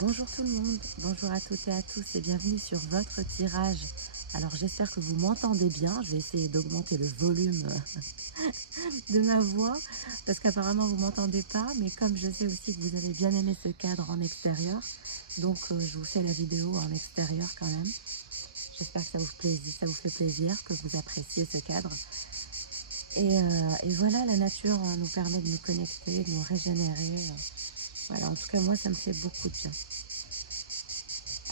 Bonjour tout le monde, bonjour à toutes et à tous et bienvenue sur votre tirage. Alors j'espère que vous m'entendez bien, je vais essayer d'augmenter le volume de ma voix parce qu'apparemment vous ne m'entendez pas, mais comme je sais aussi que vous avez bien aimé ce cadre en extérieur, donc je vous fais la vidéo en extérieur quand même. J'espère que ça vous fait plaisir, que vous appréciez ce cadre. Et voilà, la nature nous permet de nous connecter, de nous régénérer. Voilà, en tout cas moi ça me fait beaucoup de bien.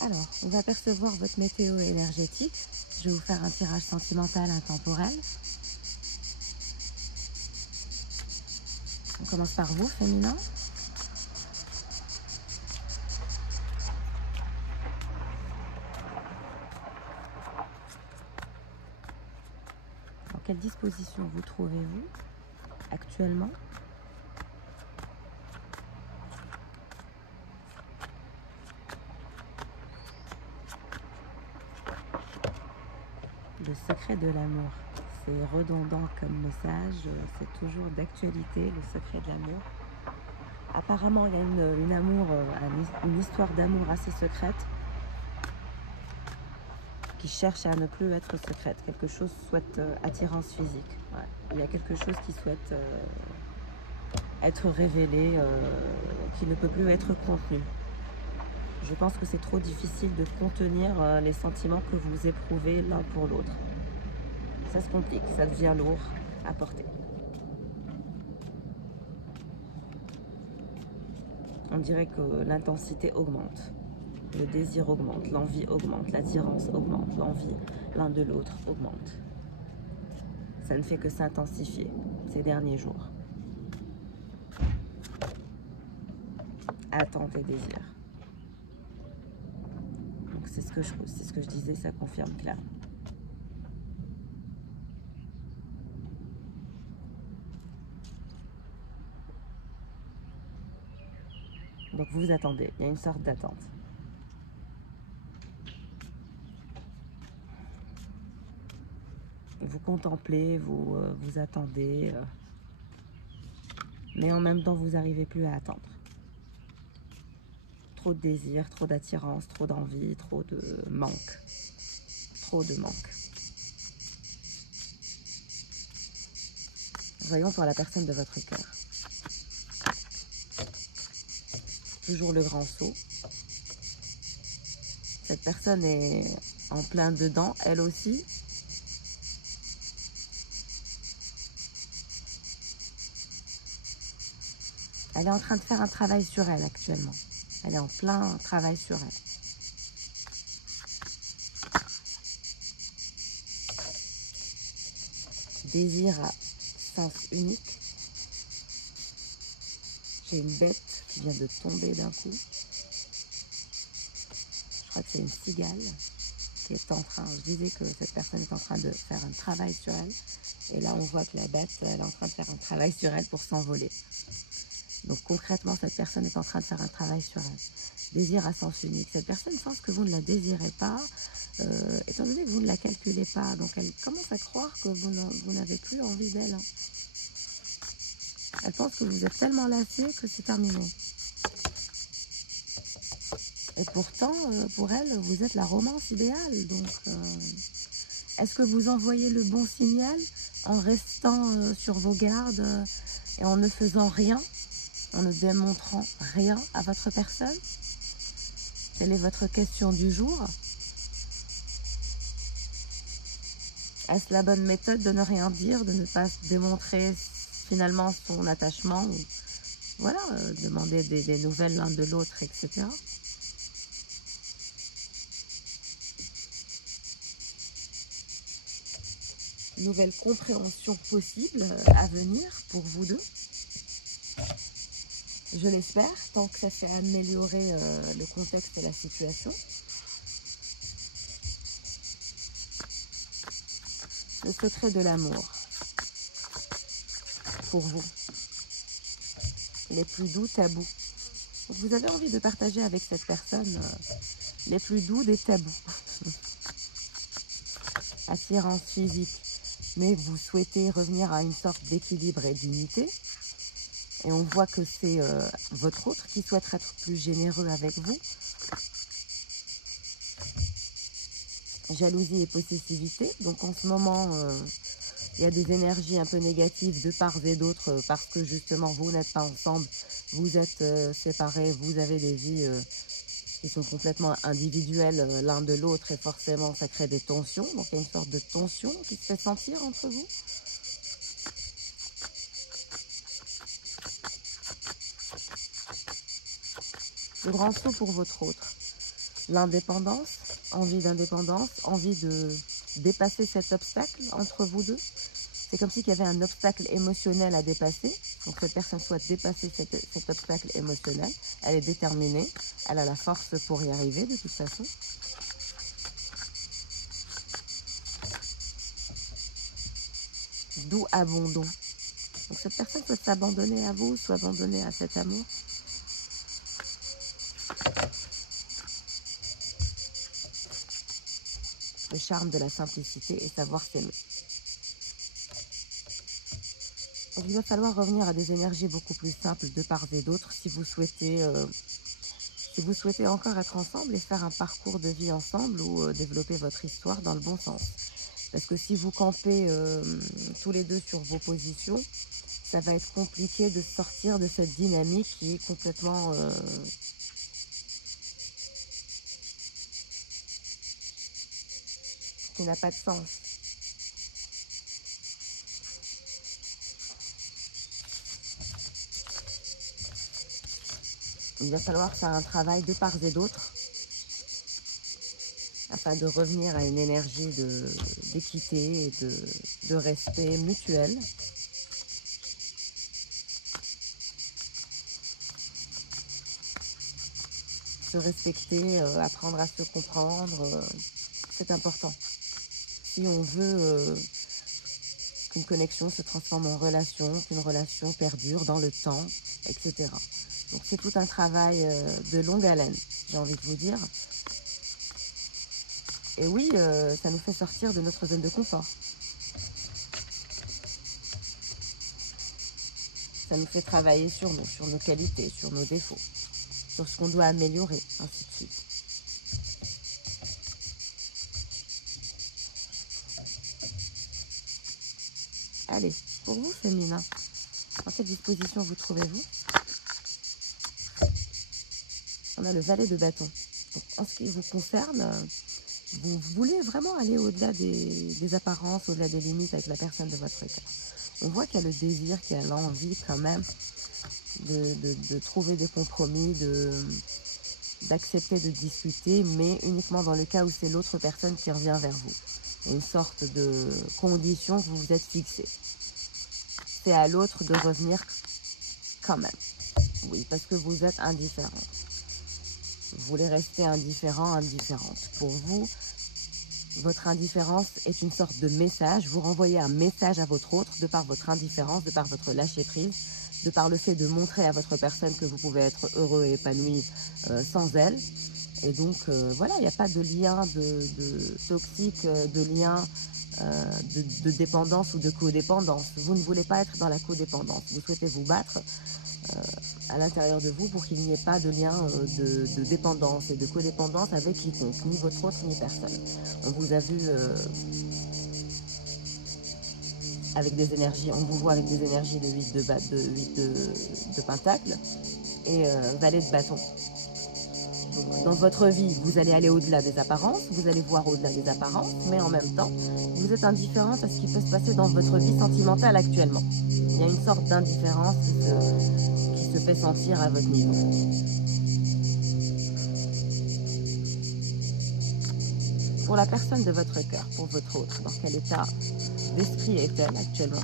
Alors, on va percevoir votre météo énergétique. Je vais vous faire un tirage sentimental intemporel. On commence par vous, féminin. Dans quelle disposition vous trouvez-vous actuellement? Le secret de l'amour. C'est redondant comme message, c'est toujours d'actualité, le secret de l'amour. Apparemment, il y a une histoire d'amour assez secrète qui cherche à ne plus être secrète. Quelque chose souhaite attirance physique. Ouais. Il y a quelque chose qui souhaite être révélé, qui ne peut plus être contenu. Je pense que c'est trop difficile de contenir les sentiments que vous éprouvez l'un pour l'autre. Ça se complique, ça devient lourd à porter. On dirait que l'intensité augmente, le désir augmente, l'envie augmente, l'attirance augmente, l'envie l'un de l'autre augmente. Ça ne fait que s'intensifier ces derniers jours. Attente et désir. Donc c'est ce que je disais, ça confirme clairement. Donc vous attendez, il y a une sorte d'attente. Vous contemplez, vous attendez, mais en même temps vous n'arrivez plus à attendre. Trop de désir, trop d'attirance, trop d'envie, trop de manque. Trop de manque. Voyons pour la personne de votre cœur. Toujours le grand saut. Cette personne est en plein dedans, elle aussi. Elle est en train de faire un travail sur elle actuellement. Elle est en plein travail sur elle. Désir à sens unique. J'ai une bête qui vient de tomber d'un coup. Je crois que c'est une cigale qui est en train, je disais que cette personne est en train de faire un travail sur elle. Et là, on voit que la bête, elle est en train de faire un travail sur elle pour s'envoler. Donc concrètement, cette personne est en train de faire un travail sur elle. Désir à sens unique. Cette personne pense que vous ne la désirez pas, étant donné que vous ne la calculez pas. Donc elle commence à croire que vous n'avez plus envie d'elle. Elle pense que vous êtes tellement lassé que c'est terminé. Et pourtant, pour elle, vous êtes la romance idéale. Donc, est-ce que vous envoyez le bon signal en restant sur vos gardes et en ne faisant rien, en ne démontrant rien à votre personne? Quelle est votre question du jour? Est-ce la bonne méthode de ne rien dire, de ne pas démontrer finalement son attachement ou, voilà, demander des nouvelles l'un de l'autre, etc. Nouvelle compréhension possible à venir pour vous deux. Je l'espère, tant que ça fait améliorer le contexte et la situation. Le secret de l'amour pour vous. Les plus doux tabous. Donc vous avez envie de partager avec cette personne les plus doux des tabous. Attirance physique, mais vous souhaitez revenir à une sorte d'équilibre et d'unité. Et on voit que c'est votre autre qui souhaite être plus généreux avec vous. Jalousie et possessivité. Donc en ce moment, il y a des énergies un peu négatives de part et d'autre parce que justement vous n'êtes pas ensemble, vous êtes séparés, vous avez des vies qui sont complètement individuelles l'un de l'autre et forcément ça crée des tensions. Donc il y a une sorte de tension qui se fait sentir entre vous. Le grand saut pour votre autre. L'indépendance, envie d'indépendance, envie de dépasser cet obstacle entre vous deux. C'est comme s'il y avait un obstacle émotionnel à dépasser. Donc cette personne souhaite dépasser cet obstacle émotionnel. Elle est déterminée, elle a la force pour y arriver de toute façon. D'où abandon. Donc cette personne peut s'abandonner à vous, soit abandonner à cet amour. Le charme de la simplicité et savoir s'aimer. Donc il va falloir revenir à des énergies beaucoup plus simples de part et d'autre si vous souhaitez encore être ensemble et faire un parcours de vie ensemble ou développer votre histoire dans le bon sens. Parce que si vous campez tous les deux sur vos positions, ça va être compliqué de sortir de cette dynamique qui est complètement qui n'a pas de sens. Il va falloir faire un travail de part et d'autre afin de revenir à une énergie d'équité et de respect mutuel. Se respecter, apprendre à se comprendre, c'est important. Si on veut qu'une connexion se transforme en relation, qu'une relation perdure dans le temps, etc. Donc c'est tout un travail de longue haleine, j'ai envie de vous dire. Et oui, ça nous fait sortir de notre zone de confort. Ça nous fait travailler sur nos qualités, sur nos défauts, sur ce qu'on doit améliorer, ainsi de suite. Allez, pour vous, féminin, en quelle disposition vous trouvez-vous? On a le valet de bâton. Donc, en ce qui vous concerne, vous voulez vraiment aller au-delà des apparences, au-delà des limites avec la personne de votre cœur. On voit qu'il y a le désir, qu'il y a l'envie quand même de trouver des compromis, d'accepter de discuter, mais uniquement dans le cas où c'est l'autre personne qui revient vers vous. Une sorte de condition que vous vous êtes fixée. C'est à l'autre de revenir quand même. Oui, parce que vous êtes indifférent. Vous voulez rester indifférent, indifférente. Pour vous, votre indifférence est une sorte de message. Vous renvoyez un message à votre autre de par votre indifférence, de par votre lâcher-prise, de par le fait de montrer à votre personne que vous pouvez être heureux et épanoui sans elle. Et donc, voilà, il n'y a pas de lien de toxique, de lien de dépendance ou de codépendance. Vous ne voulez pas être dans la codépendance. Vous souhaitez vous battre à l'intérieur de vous pour qu'il n'y ait pas de lien de dépendance et de codépendance avec quiconque, ni votre autre, ni personne. On vous a vu avec des énergies, on vous voit avec des énergies de 8 de pentacle et valet de bâton. Donc, dans votre vie, vous allez aller au-delà des apparences, vous allez voir au-delà des apparences, mais en même temps, vous êtes indifférente à ce qui peut se passer dans votre vie sentimentale actuellement. Il y a une sorte d'indifférence qui se fait sentir à votre niveau. Pour la personne de votre cœur, pour votre autre, dans quel état d'esprit est-elle actuellement?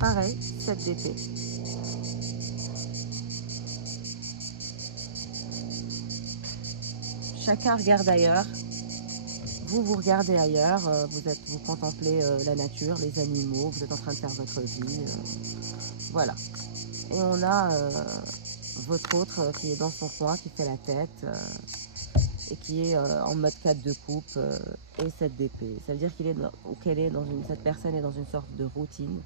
Pareil, 7 d'épée. Chacun regarde ailleurs, vous regardez ailleurs, vous contemplez la nature, les animaux, vous êtes en train de faire votre vie, voilà. Et on a votre autre qui est dans son coin, qui fait la tête, et qui est en mode 4 de coupe et 7 d'épée. Ça veut dire cette personne est dans une sorte de routine,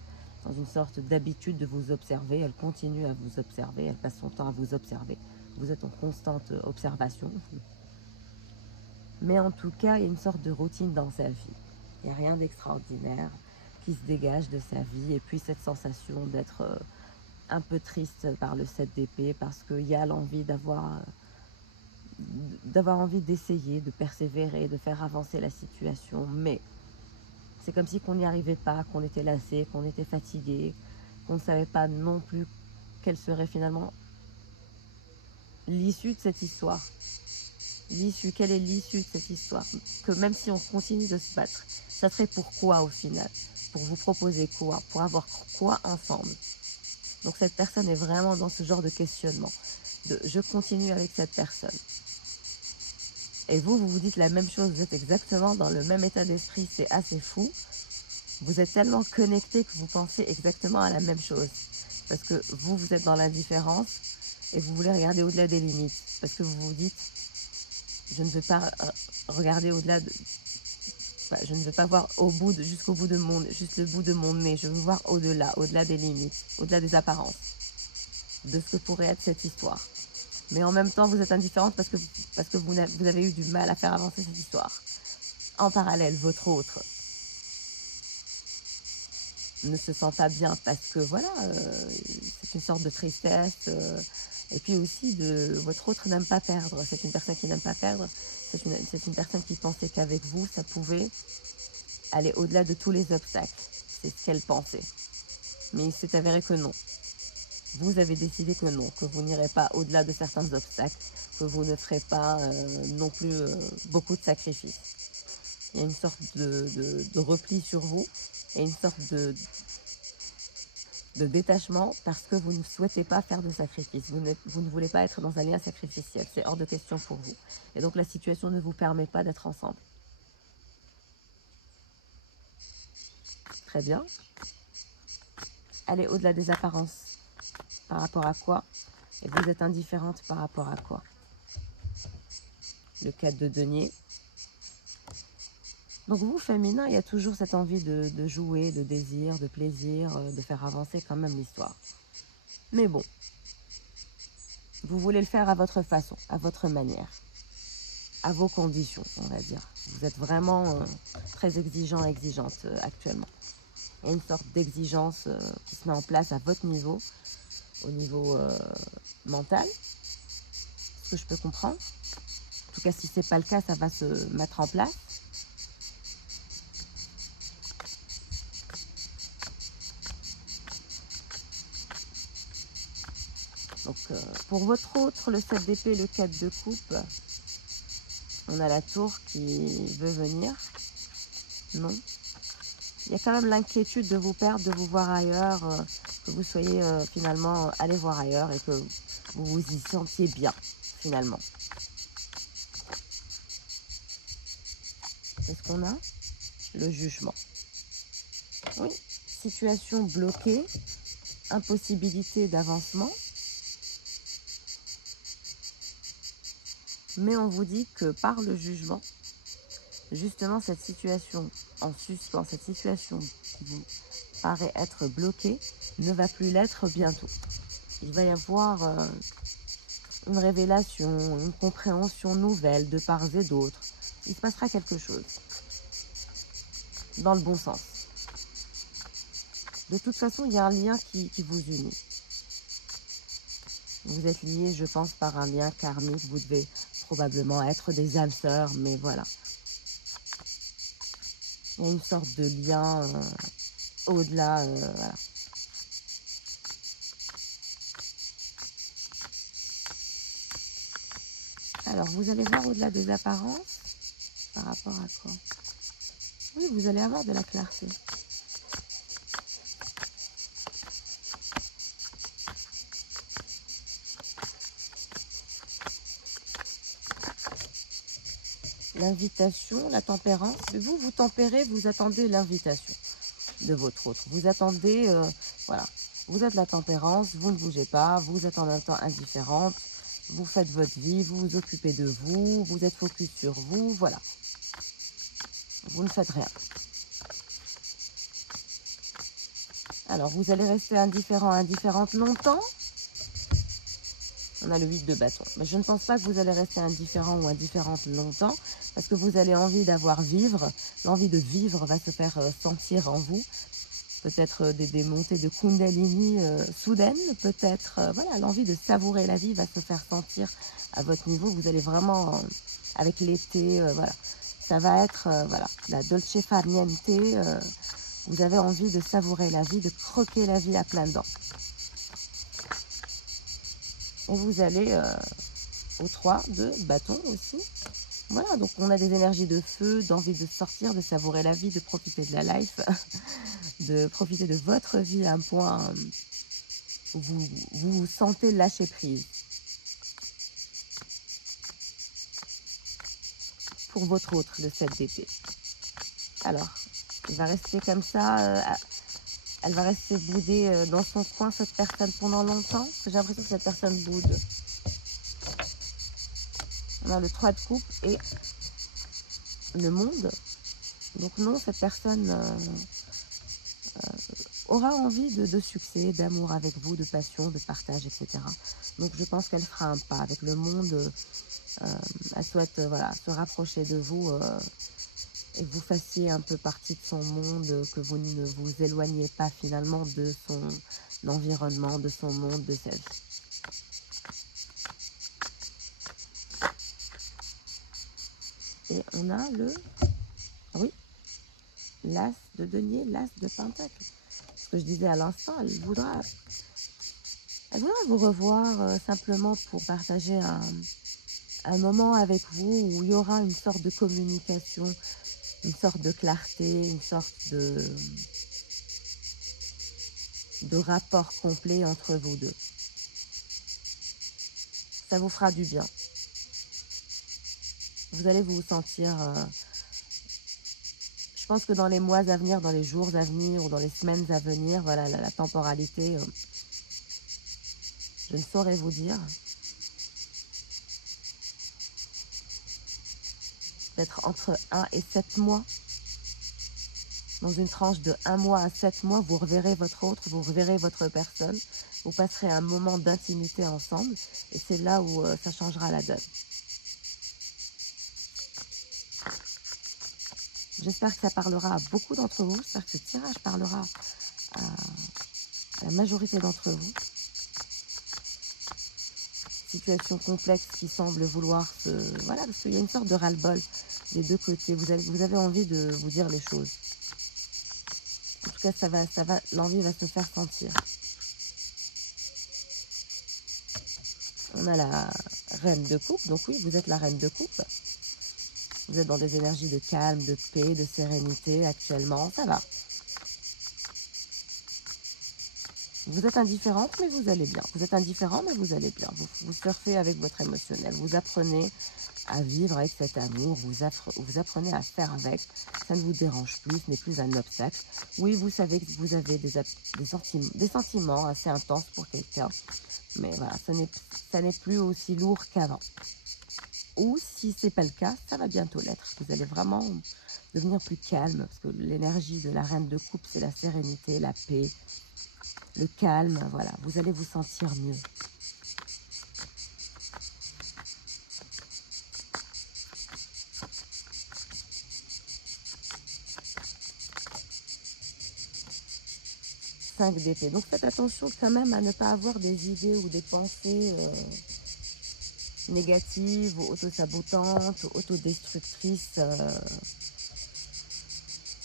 dans une sorte d'habitude de vous observer. Elle continue à vous observer, elle passe son temps à vous observer. Vous êtes en constante observation. Mais en tout cas, il y a une sorte de routine dans sa vie. Il n'y a rien d'extraordinaire qui se dégage de sa vie. Et puis cette sensation d'être un peu triste par le 7 d'épée, parce qu'il y a l'envie d'avoir envie d'essayer, de persévérer, de faire avancer la situation. Mais c'est comme si qu'on n'y arrivait pas, qu'on était lassé, qu'on était fatigué, qu'on ne savait pas non plus quelle serait finalement l'issue de cette histoire. Quelle est l'issue de cette histoire? Que même si on continue de se battre, ça serait pour quoi au final? Pour vous proposer quoi? Pour avoir quoi ensemble? Donc cette personne est vraiment dans ce genre de questionnement. Je continue avec cette personne. Et vous vous dites la même chose, vous êtes exactement dans le même état d'esprit, c'est assez fou. Vous êtes tellement connecté que vous pensez exactement à la même chose. Parce que vous êtes dans l'indifférence et vous voulez regarder au-delà des limites. Parce que vous vous dites, je ne veux pas regarder au-delà de... je ne veux pas voir jusqu'au bout de juste le bout de mon nez. Je veux voir au-delà des limites, au-delà des apparences, de ce que pourrait être cette histoire. Mais en même temps, vous êtes indifférente parce que vous avez eu du mal à faire avancer cette histoire. En parallèle, votre autre ne se sent pas bien parce que voilà, c'est une sorte de tristesse. Et puis aussi, votre autre n'aime pas perdre. C'est une personne qui n'aime pas perdre. C'est une personne qui pensait qu'avec vous, ça pouvait aller au-delà de tous les obstacles. C'est ce qu'elle pensait. Mais il s'est avéré que non. Vous avez décidé que non, que vous n'irez pas au-delà de certains obstacles, que vous ne ferez pas non plus beaucoup de sacrifices. Il y a une sorte de repli sur vous et une sorte de détachement parce que vous ne souhaitez pas faire de sacrifice. Vous ne voulez pas être dans un lien sacrificiel. C'est hors de question pour vous. Et donc la situation ne vous permet pas d'être ensemble. Très bien. Allez au-delà des apparences. Par rapport à quoi? Et vous êtes indifférente par rapport à quoi? Le 4 de denier. Donc vous, féminin, il y a toujours cette envie de jouer, de désir, de plaisir, de faire avancer quand même l'histoire. Mais bon, vous voulez le faire à votre façon, à votre manière, à vos conditions, on va dire. Vous êtes vraiment très exigeante actuellement. Il y a une sorte d'exigence qui se met en place à votre niveau, au niveau mental, ce que je peux comprendre. En tout cas, si ce n'est pas le cas, ça va se mettre en place. Donc, pour votre autre, le 7 d'épée, le 4 de coupe, on a la tour qui veut venir. Non. Il y a quand même l'inquiétude de vous perdre, de vous voir ailleurs, que vous soyez finalement allé voir ailleurs et que vous vous y sentiez bien, finalement. Qu'est-ce qu'on a? Le jugement. Oui, situation bloquée, impossibilité d'avancement. Mais on vous dit que par le jugement, justement cette situation en suspens, cette situation qui vous paraît être bloquée, ne va plus l'être bientôt. Il va y avoir une révélation, une compréhension nouvelle de part et d'autre. Il se passera quelque chose dans le bon sens. De toute façon, il y a un lien qui vous unit. Vous êtes liés, je pense, par un lien karmique. Vous devez probablement être des âmes sœurs, mais voilà. Il y a une sorte de lien au-delà, voilà. Alors, vous allez voir au-delà des apparences, par rapport à quoi? Oui, vous allez avoir de la clarté. L'invitation, la tempérance. Vous tempérez, vous attendez l'invitation de votre autre. Vous attendez, voilà. Vous êtes la tempérance, vous ne bougez pas, vous êtes en même temps indifférente. Vous faites votre vie, vous vous occupez de vous, vous êtes focus sur vous, voilà. Vous ne faites rien. Alors, vous allez rester indifférent, indifférente longtemps. On a le 8 de bâton. Mais je ne pense pas que vous allez rester indifférent ou indifférente longtemps, parce que vous avez envie d'avoir vivre. L'envie de vivre va se faire sentir en vous. Peut-être des montées de Kundalini soudaines, peut-être, voilà, l'envie de savourer la vie va se faire sentir à votre niveau. Vous allez vraiment, avec l'été, voilà, ça va être, voilà, la dolce far niente. Vous avez envie de savourer la vie, de croquer la vie à pleines dents. Et vous allez au 3 de bâton aussi. Voilà, donc on a des énergies de feu, d'envie de sortir, de savourer la vie, de profiter de la life, de profiter de votre vie à un point où vous vous sentez lâcher prise. Pour votre autre, le 7 d'épée. Alors, il va rester comme ça, elle va rester boudée dans son coin, cette personne, pendant longtemps. J'ai l'impression que cette personne boude. On a le 3 de coupe et le monde. Donc non, cette personne aura envie de succès, d'amour avec vous, de passion, de partage, etc. Donc je pense qu'elle fera un pas avec le monde. Elle souhaite voilà, se rapprocher de vous et que vous fassiez un peu partie de son monde, que vous ne vous éloigniez pas finalement de son environnement, de son monde, de sa vie. Et on a le, oui, l'as de denier, l'as de pentacle. Ce que je disais à l'instant, elle voudra vous revoir simplement pour partager un moment avec vous où il y aura une sorte de communication, une sorte de clarté, une sorte de rapport complet entre vous deux. Ça vous fera du bien. Vous allez vous sentir... je pense que dans les mois à venir, dans les jours à venir ou dans les semaines à venir, voilà, la temporalité, je ne saurais vous dire. Peut-être entre 1 et 7 mois. Dans une tranche de 1 mois à 7 mois, vous reverrez votre autre, vous reverrez votre personne. Vous passerez un moment d'intimité ensemble. Et c'est là où ça changera la donne. J'espère que ça parlera à beaucoup d'entre vous. J'espère que ce tirage parlera à la majorité d'entre vous. Situation complexe qui semble vouloir se... Voilà, parce qu'il y a une sorte de ras-le-bol des deux côtés. Vous avez envie de vous dire les choses. En tout cas, l'envie va se faire sentir. On a la reine de coupe. Donc oui, vous êtes la reine de coupe. Vous êtes dans des énergies de calme, de paix, de sérénité actuellement. Ça va. Vous êtes indifférente, mais vous allez bien. Vous êtes indifférent, mais vous allez bien. Vous surfez avec votre émotionnel. Vous apprenez à vivre avec cet amour. Vous apprenez à faire avec. Ça ne vous dérange plus, ce n'est plus un obstacle. Oui, vous savez que vous avez des sentiments assez intenses pour quelqu'un. Mais voilà, ça n'est plus aussi lourd qu'avant. Ou si ce n'est pas le cas, ça va bientôt l'être. Vous allez vraiment devenir plus calme. Parce que l'énergie de la reine de coupe, c'est la sérénité, la paix. Le calme, voilà, vous allez vous sentir mieux. Cinq d'épée. Donc faites attention quand même à ne pas avoir des idées ou des pensées négatives, ou autosabotantes, ou autodestructrices.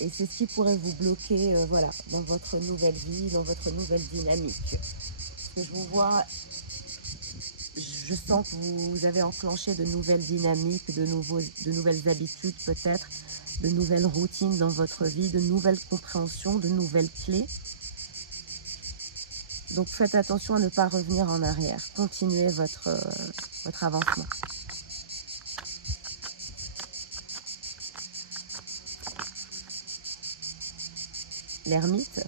Et c'est ce qui pourrait vous bloquer, voilà, dans votre nouvelle vie, dans votre nouvelle dynamique. Parce que je vous vois, je sens que vous avez enclenché de nouvelles dynamiques, de nouvelles habitudes peut-être, de nouvelles routines dans votre vie, de nouvelles compréhensions, de nouvelles clés. Donc faites attention à ne pas revenir en arrière. Continuez votre avancement. L'ermite.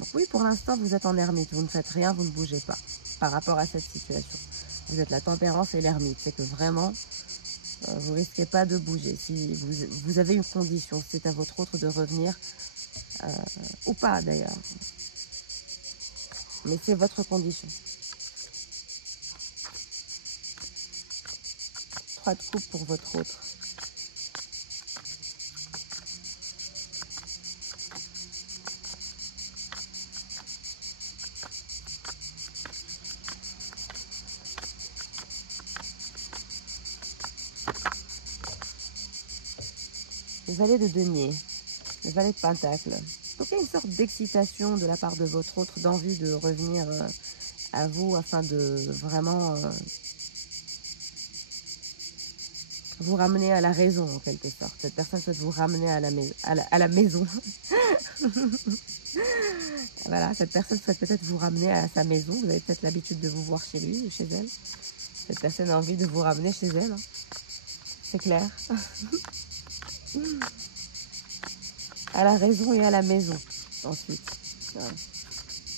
Donc oui, pour l'instant, vous êtes en ermite. Vous ne faites rien, vous ne bougez pas par rapport à cette situation. Vous êtes la tempérance et l'ermite. C'est que vraiment, vous ne risquez pas de bouger. Si vous avez une condition, c'est à votre autre de revenir, ou pas d'ailleurs. Mais c'est votre condition. 3 de coupe pour votre autre. Le valet de denier, le valet de pentacle. Donc il y a une sorte d'excitation de la part de votre autre, d'envie de revenir à vous afin de vraiment vous ramener à la raison en quelque sorte. Cette personne souhaite vous ramener à la maison. Voilà, cette personne souhaite peut-être vous ramener à sa maison. Vous avez peut-être l'habitude de vous voir chez lui ou chez elle. Cette personne a envie de vous ramener chez elle. Hein. C'est clair. À la raison et à la maison. Ensuite, voilà.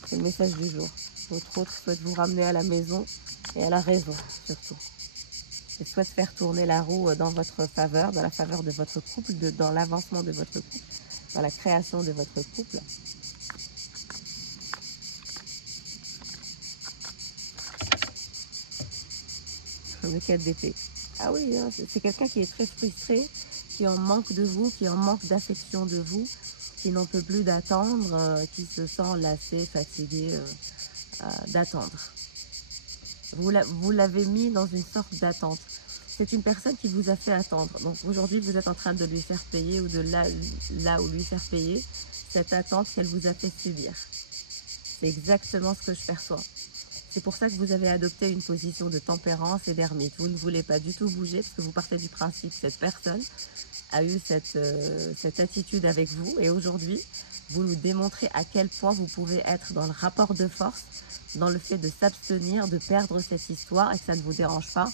C'est le message du jour. Votre autre souhaite vous ramener à la maison et à la raison surtout. Et souhaite faire tourner la roue dans votre faveur, dans la faveur de votre couple, dans l'avancement de votre couple, dans la création de votre couple. Le 4 d'épée. Ah oui, hein, c'est quelqu'un qui est très frustré, qui en manque de vous, qui en manque d'affection de vous, qui n'en peut plus d'attendre, qui se sent lassé, fatigué d'attendre. Vous l'avez mis dans une sorte d'attente. C'est une personne qui vous a fait attendre. Donc aujourd'hui, vous êtes en train de lui faire payer ou de là où lui faire payer cette attente qu'elle vous a fait subir. C'est exactement ce que je perçois. C'est pour ça que vous avez adopté une position de tempérance et d'ermite. Vous ne voulez pas du tout bouger parce que vous partez du principe que cette personne a eu cette attitude avec vous. Et aujourd'hui, vous nous démontrez à quel point vous pouvez être dans le rapport de force, dans le fait de s'abstenir, de perdre cette histoire et que ça ne vous dérange pas.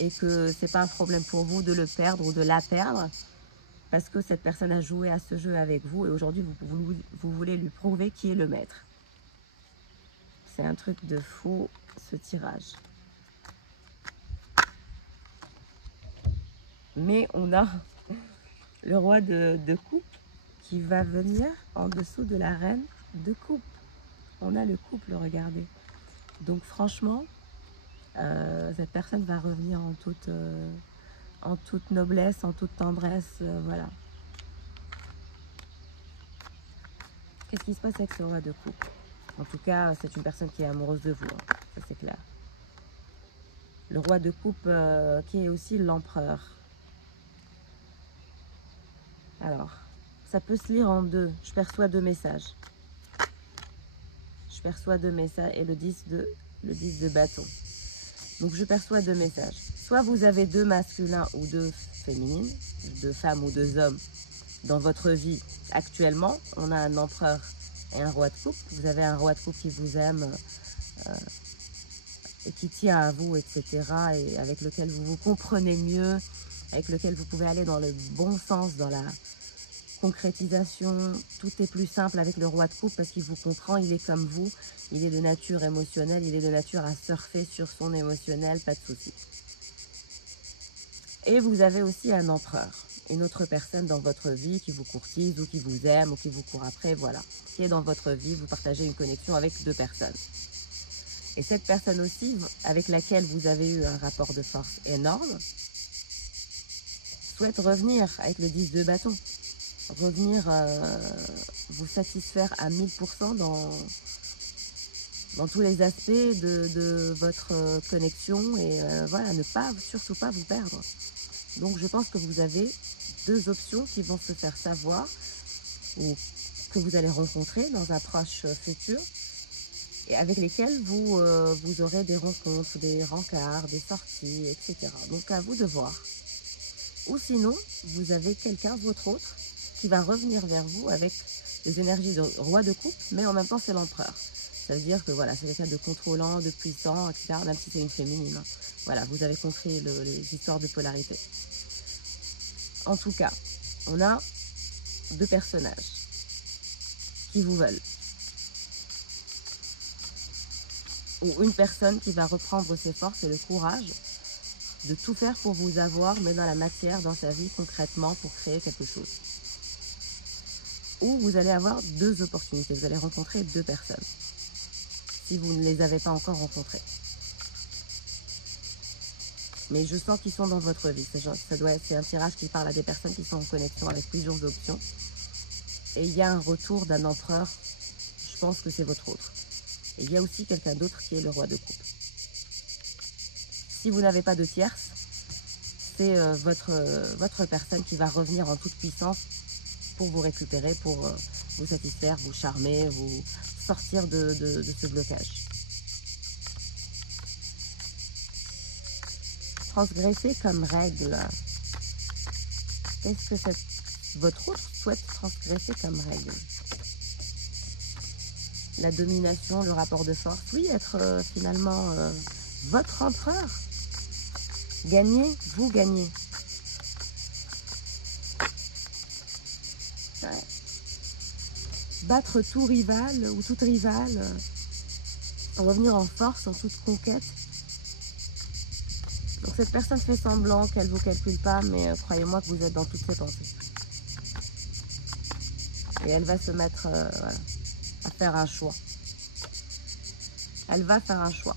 Et que ce n'est pas un problème pour vous de le perdre ou de la perdre. Parce que cette personne a joué à ce jeu avec vous. Et aujourd'hui, vous voulez lui prouver qui est le maître. C'est un truc de fou, ce tirage. Mais on a le roi de coupe qui va venir en dessous de la reine de coupe. On a le couple, regardez. Donc franchement, cette personne va revenir en toute noblesse, en toute tendresse, voilà. Qu'est-ce qui se passe avec ce roi de coupe? En tout cas, c'est une personne qui est amoureuse de vous, hein. Ça c'est clair. Le roi de coupe qui est aussi l'empereur. Alors, ça peut se lire en deux. Je perçois 2 messages. Je perçois 2 messages et le 10 de bâton. Donc je perçois 2 messages. Soit vous avez 2 masculins ou 2 féminines, 2 femmes ou 2 hommes dans votre vie actuellement. On a un empereur et un roi de coupe. Vous avez un roi de coupe qui vous aime et qui tient à vous, etc. Et avec lequel vous vous comprenez mieux, avec lequel vous pouvez aller dans le bon sens, dans la concrétisation. Tout est plus simple avec le roi de coupe parce qu'il vous comprend, il est comme vous, il est de nature émotionnelle, il est de nature à surfer sur son émotionnel, pas de souci. Et vous avez aussi un empereur, une autre personne dans votre vie qui vous courtise ou qui vous aime ou qui vous court après, voilà, qui est dans votre vie, vous partagez une connexion avec 2 personnes. Et cette personne aussi, avec laquelle vous avez eu un rapport de force énorme, souhaite revenir avec le 10 de bâton. Revenir vous satisfaire à 1000% dans tous les aspects de votre connexion et voilà, surtout pas vous perdre. Donc je pense que vous avez 2 options qui vont se faire savoir ou que vous allez rencontrer dans un proche futur et avec lesquelles vous aurez des rencontres, des rencarts, des sorties, etc. Donc à vous de voir. Ou sinon, vous avez quelqu'un, votre autre, qui va revenir vers vous avec les énergies de roi de coupe, mais en même temps c'est l'empereur. Ça veut dire que voilà, c'est quelqu'un de contrôlant, de puissant, etc. Même si c'est une féminine. Hein. Voilà, vous avez compris les histoires de polarité. En tout cas, on a 2 personnages qui vous veulent. Ou une personne qui va reprendre ses forces et le courage de tout faire pour vous avoir, mais dans la matière, dans sa vie, concrètement, pour créer quelque chose. Ou vous allez avoir 2 opportunités, vous allez rencontrer 2 personnes. si vous ne les avez pas encore rencontrés. Mais je sens qu'ils sont dans votre vie. C'est un tirage qui parle à des personnes qui sont en connexion avec plusieurs options. Et il y a un retour d'un empereur. Je pense que c'est votre autre. Et il y a aussi quelqu'un d'autre qui est le roi de coupe. Si vous n'avez pas de tierce, c'est votre personne qui va revenir en toute puissance pour vous récupérer, pour vous satisfaire, vous charmer, vous sortir de ce blocage. Transgresser comme règle. Qu'est-ce que votre autre souhaite transgresser comme règle? La domination, le rapport de force. Oui, être finalement votre empereur. Gagner, vous gagnez. Ouais. Battre tout rival ou toute rivale. Revenir en force, en toute conquête. Donc cette personne fait semblant qu'elle ne vous calcule pas, mais croyez-moi que vous êtes dans toutes ses pensées. Et elle va se mettre voilà, à faire un choix. Elle va faire un choix.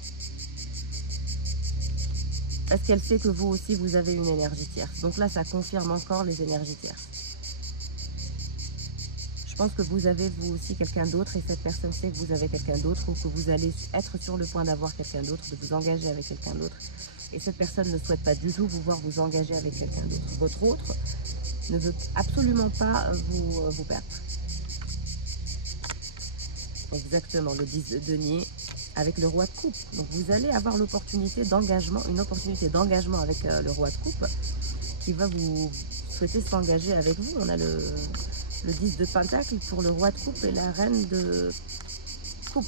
Parce qu'elle sait que vous aussi, vous avez une énergie tierce. Donc là, ça confirme encore les énergies tierces. Je pense que vous avez vous aussi quelqu'un d'autre et cette personne sait que vous avez quelqu'un d'autre ou que vous allez être sur le point d'avoir quelqu'un d'autre, de vous engager avec quelqu'un d'autre. Et cette personne ne souhaite pas du tout vous voir vous engager avec quelqu'un d'autre. Votre autre ne veut absolument pas vous perdre. Exactement, le 10 de denier avec le roi de coupe. Donc vous allez avoir l'opportunité d'engagement, une opportunité d'engagement avec le roi de coupe qui va vous souhaiter s'engager avec vous. On a le 10 de pentacle pour le roi de coupe et la reine de coupe.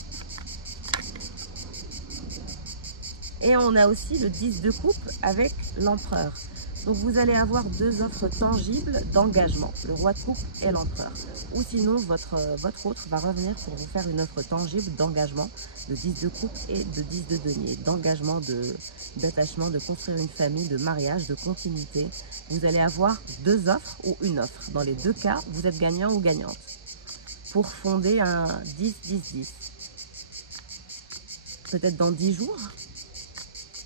Et on a aussi le 10 de coupe avec l'empereur. Donc vous allez avoir deux offres tangibles d'engagement, le roi de coupe et l'empereur. Ou sinon, votre autre va revenir pour vous faire une offre tangible d'engagement, de 10 de coupe et de 10 de denier, d'engagement, d'attachement, de construire une famille, de mariage, de continuité. Vous allez avoir deux offres ou une offre. Dans les deux cas, vous êtes gagnant ou gagnante pour fonder un 10-10-10. Peut-être dans 10 jours,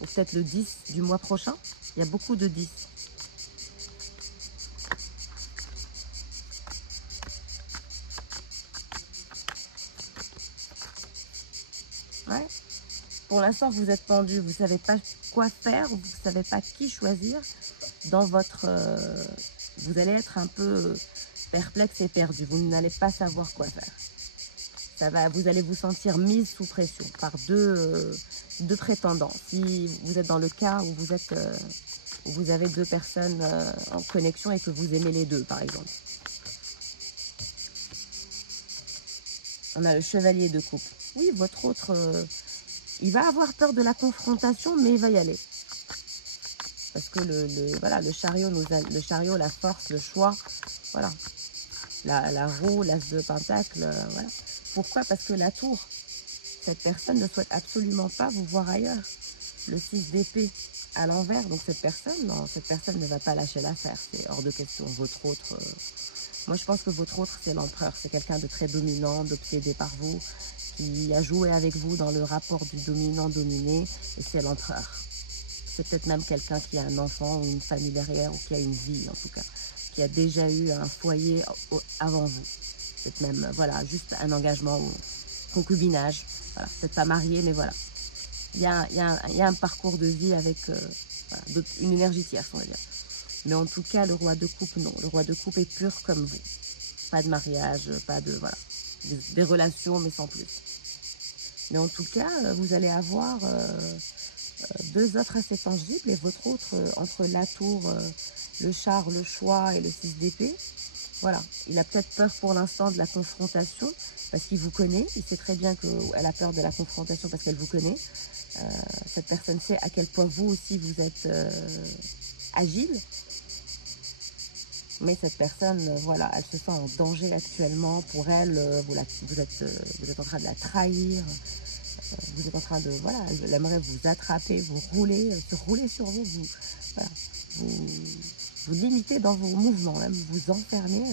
ou peut-être le 10 du mois prochain. Il y a beaucoup de 10. Ouais. Pour l'instant, vous êtes pendu, vous ne savez pas quoi faire, vous ne savez pas qui choisir. Dans votre, vous allez être un peu perplexe et perdu. Vous n'allez pas savoir quoi faire. Vous allez vous sentir mise sous pression par deux prétendants. Si vous êtes dans le cas où vous avez deux personnes en connexion et que vous aimez les deux, par exemple. On a le chevalier de coupe. Oui, votre autre, il va avoir peur de la confrontation, mais il va y aller. Parce que voilà, le chariot, la force, le choix, voilà. La roue, l'as de pentacle, voilà. Pourquoi? Parce que la tour, cette personne ne souhaite absolument pas vous voir ailleurs. Le 6 d'épée à l'envers, donc cette personne ne va pas lâcher l'affaire, c'est hors de question. Votre autre, moi je pense que votre autre c'est l'empereur, c'est quelqu'un de très dominant, d'obsédé par vous, qui a joué avec vous dans le rapport du dominant-dominé, et c'est l'empereur. C'est peut-être même quelqu'un qui a un enfant ou une famille derrière, ou qui a une vie en tout cas, qui a déjà eu un foyer avant vous. C'est même, voilà, juste un engagement ou concubinage, voilà, peut-être pas marié, mais voilà. Il y a un parcours de vie avec voilà, une énergie tierce, on va dire. Mais en tout cas, le roi de coupe, non. Le roi de coupe est pur comme vous. Pas de mariage, pas de... Voilà. Des relations, mais sans plus. Mais en tout cas, vous allez avoir deux offres assez tangibles. Et votre autre, entre la tour, le char, le choix et le 6 d'épée, voilà. Il a peut-être peur pour l'instant de la confrontation, parce qu'il vous connaît. Il sait très bien qu'elle a peur de la confrontation parce qu'elle vous connaît. Cette personne sait à quel point vous aussi vous êtes agile. Mais cette personne, voilà, elle se sent en danger actuellement. Pour elle, vous êtes en train de la trahir. Vous êtes en train de, voilà, elle aimerait vous attraper, vous rouler, se rouler sur vous, voilà, vous limiter dans vos mouvements, même vous enfermer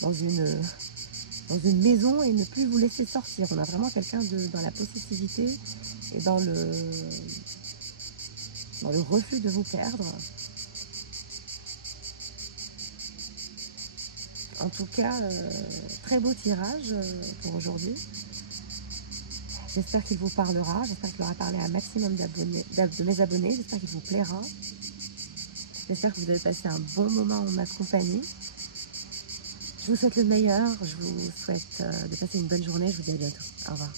dans une dans une maison et ne plus vous laisser sortir. On a vraiment quelqu'un dans la possessivité et dans le refus de vous perdre. En tout cas, très beau tirage pour aujourd'hui. J'espère qu'il vous parlera, j'espère qu'il aura parlé à un maximum de mes abonnés, j'espère qu'il vous plaira. J'espère que vous avez passé un bon moment en ma compagnie. Je vous souhaite le meilleur, je vous souhaite de passer une bonne journée, je vous dis à bientôt. Au revoir.